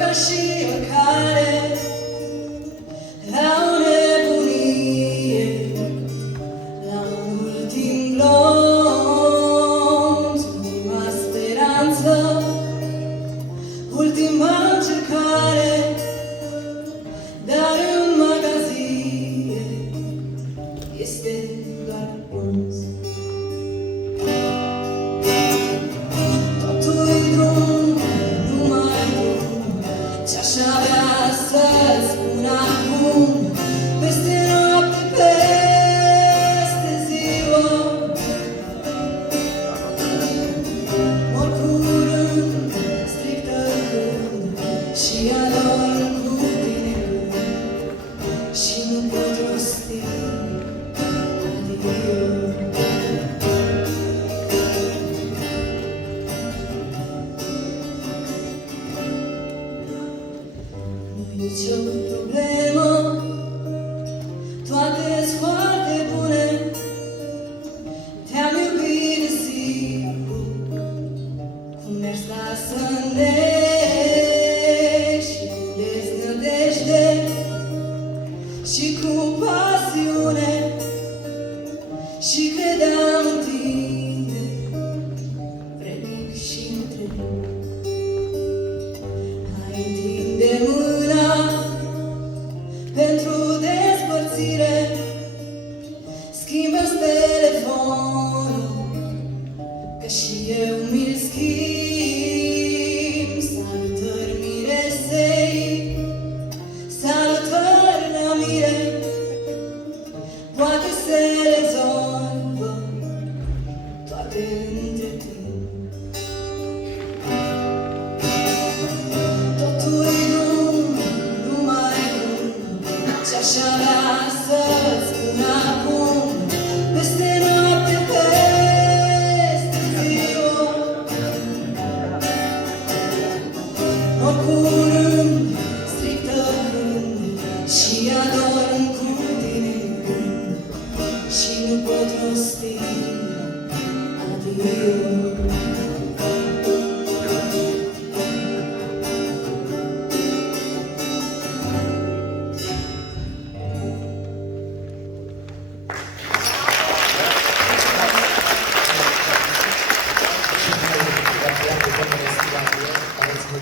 ca și oricare la o nebunie, la un ultim glonț, ultima speranță, ultima încercare, dar în magazie este doar bronz. Totul-i drum, numai drum, ce-aș avea să-ți spun acum, peste noapte, peste ziua. Mor curând, stric tăcând, și adorm cu tine când, și nu pot rosti adio. Nu-i nicio problemă, toate-s foarte bune, te-am iubit desigur, cum mers la sândești și cu deznădejde și cu pasiune, și credeam în tine, vrenic și întreg. Hai, întinde mâna pentru despărțire, schimbă-ți telefonul, că și eu mi-l schimb. Salutări miresei, salutări la mire, poate se rezolvă toate între timp. Totul-i drum, numai drum, ce-aș avea să-ți spun acum, peste noapte, peste ziua. Mor curând, stric tăcând, și adorm cu tine în gând, și nu pot rosti